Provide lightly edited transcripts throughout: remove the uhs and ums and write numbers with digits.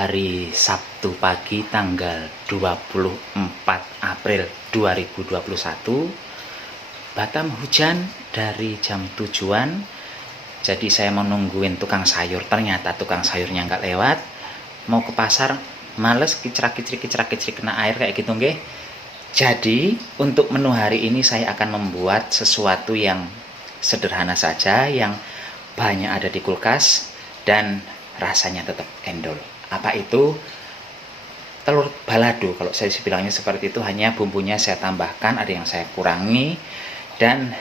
hari Sabtu pagi tanggal 24 April 2021. Batam hujan dari jam tujuan. Jadi saya mau nungguin tukang sayur. Ternyata tukang sayurnya nggak lewat. Mau ke pasar, males kicrak-kicrik kena air kayak gitu nggih. Jadi untuk menu hari ini saya akan membuat sesuatu yang sederhana saja, yang banyak ada di kulkas dan rasanya tetap endol. Apa itu? Telur balado. Kalau saya bilangnya seperti itu, hanya bumbunya saya tambahkan, ada yang saya kurangi, dan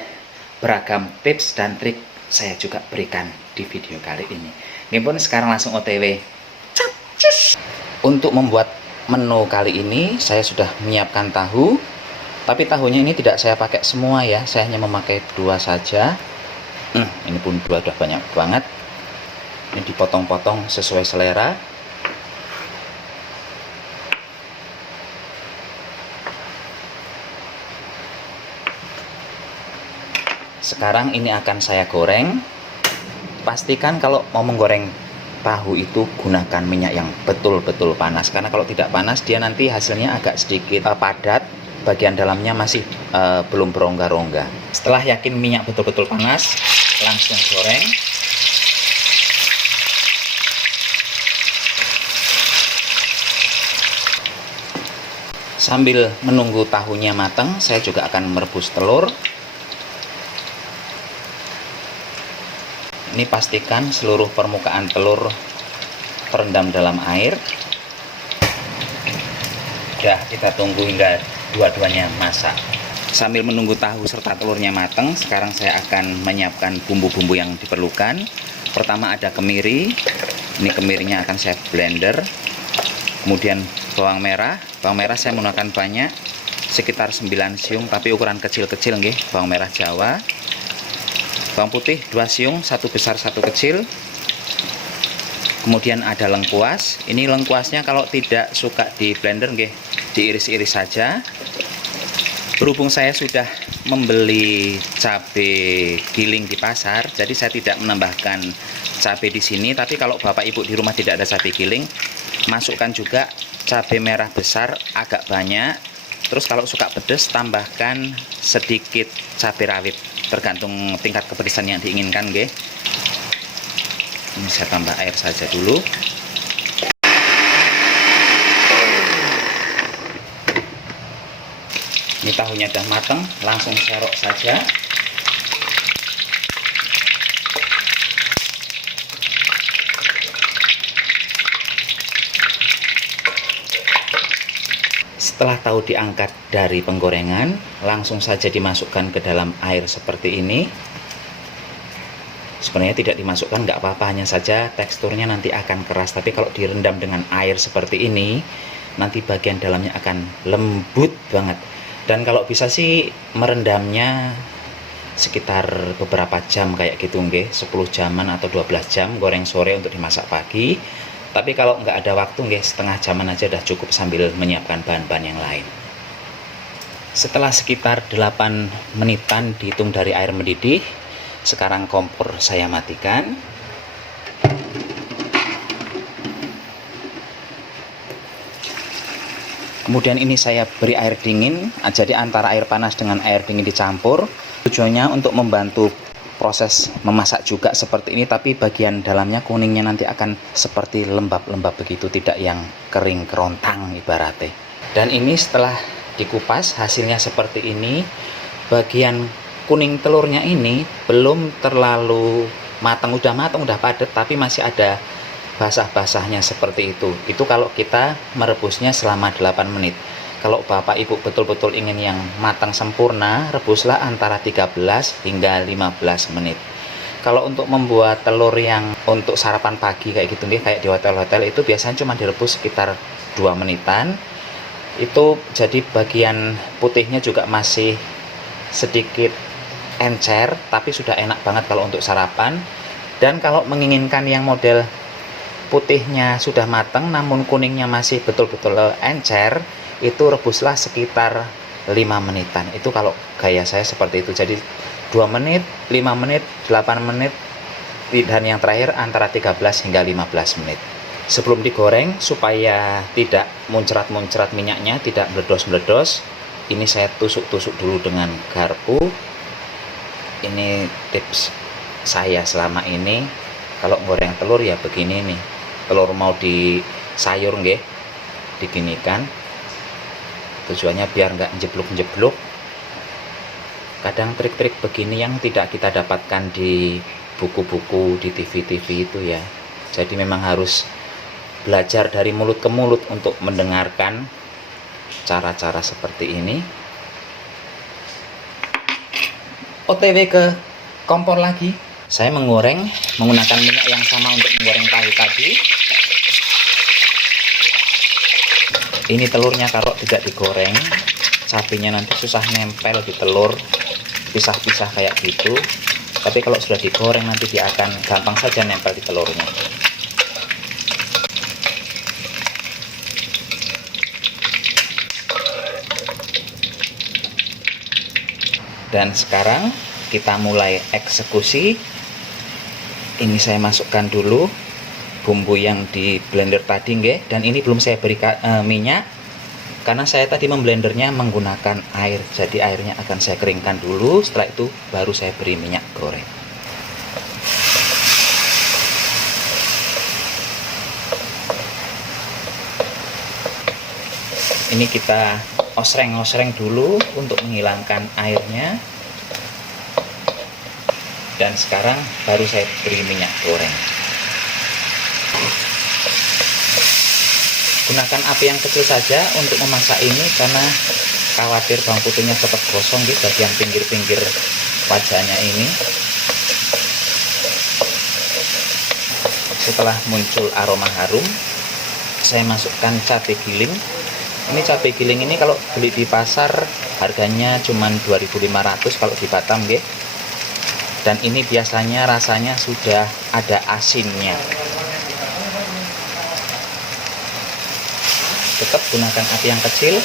beragam tips dan trik saya juga berikan di video kali ini. Nggih, sekarang langsung OTW. Untuk membuat menu kali ini saya sudah menyiapkan tahu, tapi tahunya ini tidak saya pakai semua ya, saya hanya memakai 2 saja. Ini pun 2 udah banyak banget. Ini dipotong-potong sesuai selera. Sekarang ini akan saya goreng. Pastikan kalau mau menggoreng tahu itu gunakan minyak yang betul-betul panas, karena kalau tidak panas dia nanti hasilnya agak sedikit padat, bagian dalamnya masih belum berongga-rongga. Setelah yakin minyak betul-betul panas, langsung goreng. Sambil menunggu tahunya matang, saya juga akan merebus telur. Ini pastikan seluruh permukaan telur terendam dalam air. Udah, kita tunggu hingga dua-duanya masak. Sambil menunggu tahu serta telurnya matang, sekarang saya akan menyiapkan bumbu-bumbu yang diperlukan. Pertama ada kemiri. Ini kemirinya akan saya blender. Kemudian bawang merah saya menggunakan banyak, sekitar 9 siung, tapi ukuran kecil-kecil nggih, bawang merah Jawa. Bawang putih 2 siung, 1 besar 1 kecil. Kemudian ada lengkuas. Ini lengkuasnya kalau tidak suka di blender nggih, diiris-iris saja. Berhubung saya sudah membeli cabai giling di pasar, jadi saya tidak menambahkan cabai di sini. Tapi kalau Bapak Ibu di rumah tidak ada cabai giling, masukkan juga cabai merah besar agak banyak. Terus kalau suka pedas, tambahkan sedikit cabai rawit, tergantung tingkat kepedesan yang diinginkan nggih. Ini saya tambah air saja dulu. Ini tahunya udah matang, langsung serok saja. Setelah tahu diangkat dari penggorengan, langsung saja dimasukkan ke dalam air seperti ini. Sebenarnya tidak dimasukkan nggak apa-apa, hanya saja teksturnya nanti akan keras. Tapi kalau direndam dengan air seperti ini, nanti bagian dalamnya akan lembut banget. Dan kalau bisa sih merendamnya sekitar beberapa jam kayak gitu nggih, 10 jaman atau 12 jam, goreng sore untuk dimasak pagi. Tapi kalau nggak ada waktu nggih, setengah jaman aja udah cukup sambil menyiapkan bahan-bahan yang lain. Setelah sekitar 8 menitan dihitung dari air mendidih, sekarang kompor saya matikan. Kemudian ini saya beri air dingin, jadi antara air panas dengan air dingin dicampur. Tujuannya untuk membantu proses memasak juga seperti ini, tapi bagian dalamnya kuningnya nanti akan seperti lembab-lembab begitu, tidak yang kering kerontang ibaratnya. Dan ini setelah dikupas hasilnya seperti ini. Bagian kuning telurnya ini belum terlalu matang, udah padat, tapi masih ada basah-basahnya seperti itu. Itu kalau kita merebusnya selama 8 menit. Kalau Bapak Ibu betul-betul ingin yang matang sempurna, rebuslah antara 13 hingga 15 menit. Kalau untuk membuat telur yang untuk sarapan pagi kayak gitu nih, kayak di hotel-hotel itu biasanya cuma direbus sekitar 2 menitan. Itu jadi bagian putihnya juga masih sedikit encer, tapi sudah enak banget kalau untuk sarapan. Dan kalau menginginkan yang model putihnya sudah matang namun kuningnya masih betul-betul encer, itu rebuslah sekitar 5 menitan. Itu kalau gaya saya seperti itu. Jadi 2 menit, 5 menit, 8 menit, dan yang terakhir antara 13 hingga 15 menit. Sebelum digoreng, supaya tidak muncrat-muncrat minyaknya, tidak meledos-meledos, ini saya tusuk-tusuk dulu dengan garpu. Ini tips saya selama ini. Kalau goreng telur ya begini nih. Telur mau di sayur nggih, diginikan. Tujuannya biar nggak jeblok-jeblok. Kadang trik-trik begini yang tidak kita dapatkan di buku-buku, di TV-TV itu ya. Jadi memang harus belajar dari mulut ke mulut untuk mendengarkan cara-cara seperti ini. OTW ke kompor lagi. Saya menggoreng menggunakan minyak yang sama untuk menggoreng tahu tadi. Ini telurnya kalau tidak digoreng, cabenya nanti susah nempel di telur, pisah-pisah kayak gitu. Tapi kalau sudah digoreng nanti dia akan gampang saja nempel di telurnya. Dan sekarang kita mulai eksekusi. Ini saya masukkan dulu bumbu yang di blender tadi nggih, dan ini belum saya beri minyak karena saya tadi memblendernya menggunakan air. Jadi airnya akan saya keringkan dulu, setelah itu baru saya beri minyak goreng. Ini kita osreng-osreng dulu untuk menghilangkan airnya. Dan sekarang baru saya beri minyak goreng. Gunakan api yang kecil saja untuk memasak ini karena khawatir bawang putihnya cepat gosong di bagian pinggir-pinggir wajahnya ini. Setelah muncul aroma harum, saya masukkan cabai giling. Ini cabai giling ini kalau beli di pasar harganya cuma 2.500 kalau di Batam nggih. Dan ini biasanya rasanya sudah ada asinnya. Tetap gunakan api yang kecil,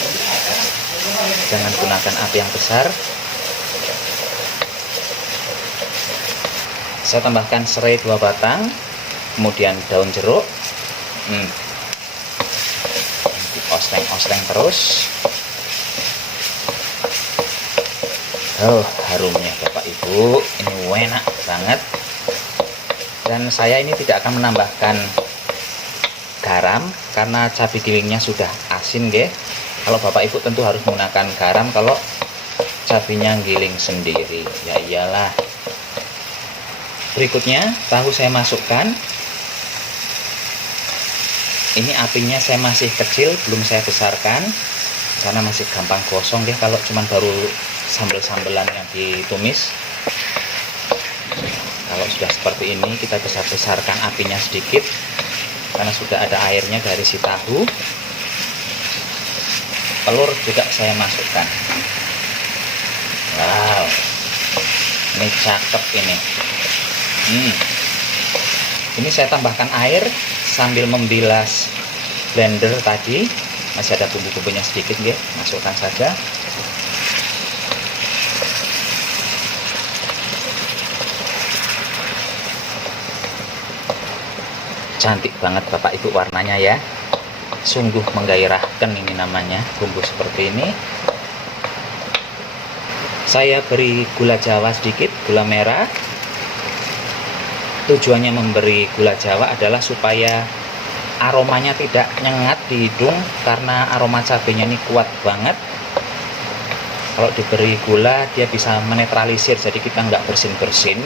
jangan gunakan api yang besar. Saya tambahkan serai 2 batang, kemudian daun jeruk. Osleng-osleng terus. Oh, harumnya Bapak Ibu, ini enak banget. Dan saya ini tidak akan menambahkan garam karena cabai gilingnya sudah asin nggih. Kalau Bapak Ibu tentu harus menggunakan garam kalau cabainya giling sendiri. Ya iyalah. Berikutnya tahu saya masukkan. Ini apinya saya masih kecil, belum saya besarkan karena masih gampang gosong deh kalau cuman baru sambel-sambelan yang ditumis. Kalau sudah seperti ini kita bisa besarkan apinya sedikit karena sudah ada airnya dari si tahu. Telur juga saya masukkan. Wow, ini cakep ini. Ini saya tambahkan air sambil membilas blender tadi. Masih ada bumbu-bumbunya sedikit nggih, masukkan saja. Cantik banget Bapak Ibu warnanya ya. Sungguh menggairahkan ini namanya bumbu seperti ini. Saya beri gula Jawa sedikit, gula merah. Tujuannya memberi gula Jawa adalah supaya aromanya tidak nyengat di hidung karena aroma cabenya ini kuat banget. Kalau diberi gula dia bisa menetralisir, jadi kita nggak bersin-bersin.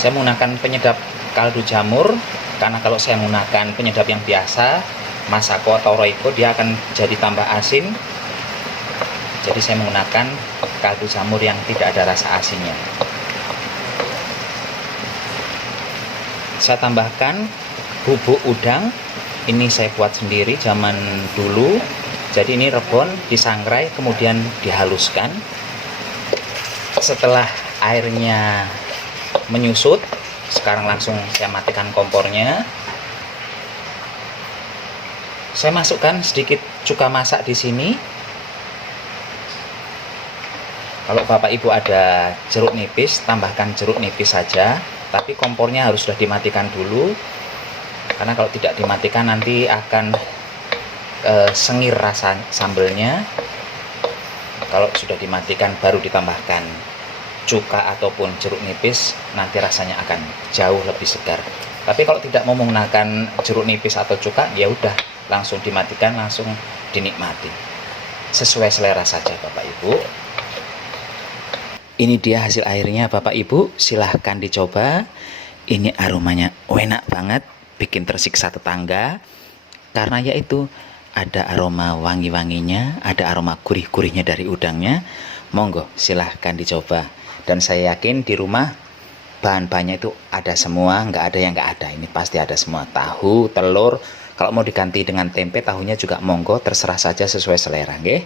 Saya menggunakan penyedap kaldu jamur karena kalau saya menggunakan penyedap yang biasa, Masako atau Royco, dia akan jadi tambah asin. Jadi saya menggunakan kaldu jamur yang tidak ada rasa asinnya. Saya tambahkan bubuk udang. Ini saya buat sendiri zaman dulu. Jadi ini rebon disangrai kemudian dihaluskan. Setelah airnya menyusut, sekarang langsung saya matikan kompornya. Saya masukkan sedikit cuka masak di sini. Kalau Bapak Ibu ada jeruk nipis, tambahkan jeruk nipis saja. Tapi kompornya harus sudah dimatikan dulu. karena kalau tidak dimatikan nanti akan sengir rasa sambelnya. Kalau sudah dimatikan baru ditambahkan cuka ataupun jeruk nipis, nanti rasanya akan jauh lebih segar. Tapi kalau tidak mau menggunakan jeruk nipis atau cuka, ya udah langsung dimatikan, langsung dinikmati. Sesuai selera saja Bapak Ibu. Ini dia hasil airnya Bapak Ibu, silahkan dicoba. Ini aromanya enak banget, bikin tersiksa tetangga. Karena yaitu ada aroma wangi-wanginya, ada aroma gurih-gurihnya dari udangnya. Monggo silahkan dicoba. Dan saya yakin di rumah bahan-bahannya itu ada semua, nggak ada yang nggak ada. Ini pasti ada semua, tahu, telur. Kalau mau diganti dengan tempe, tahunya juga monggo, terserah saja sesuai selera, nggih.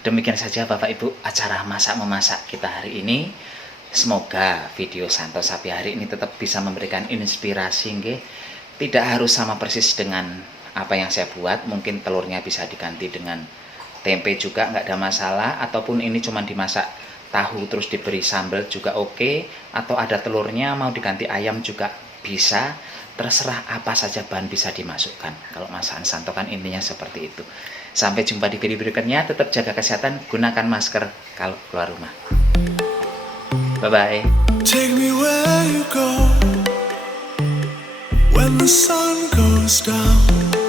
Demikian saja Bapak Ibu acara masak-memasak kita hari ini. Semoga video Santo Sapi hari ini tetap bisa memberikan inspirasi, nggih. Tidak harus sama persis dengan apa yang saya buat, mungkin telurnya bisa diganti dengan tempe juga nggak ada masalah, ataupun ini cuma dimasak tahu terus diberi sambal juga oke, atau ada telurnya mau diganti ayam juga bisa. Terserah apa saja bahan bisa dimasukkan. Kalau masakan santo kan intinya seperti itu. Sampai jumpa di video berikutnya, tetap jaga kesehatan, gunakan masker kalau keluar rumah. Bye-bye. Take me where you go when the sun goes down.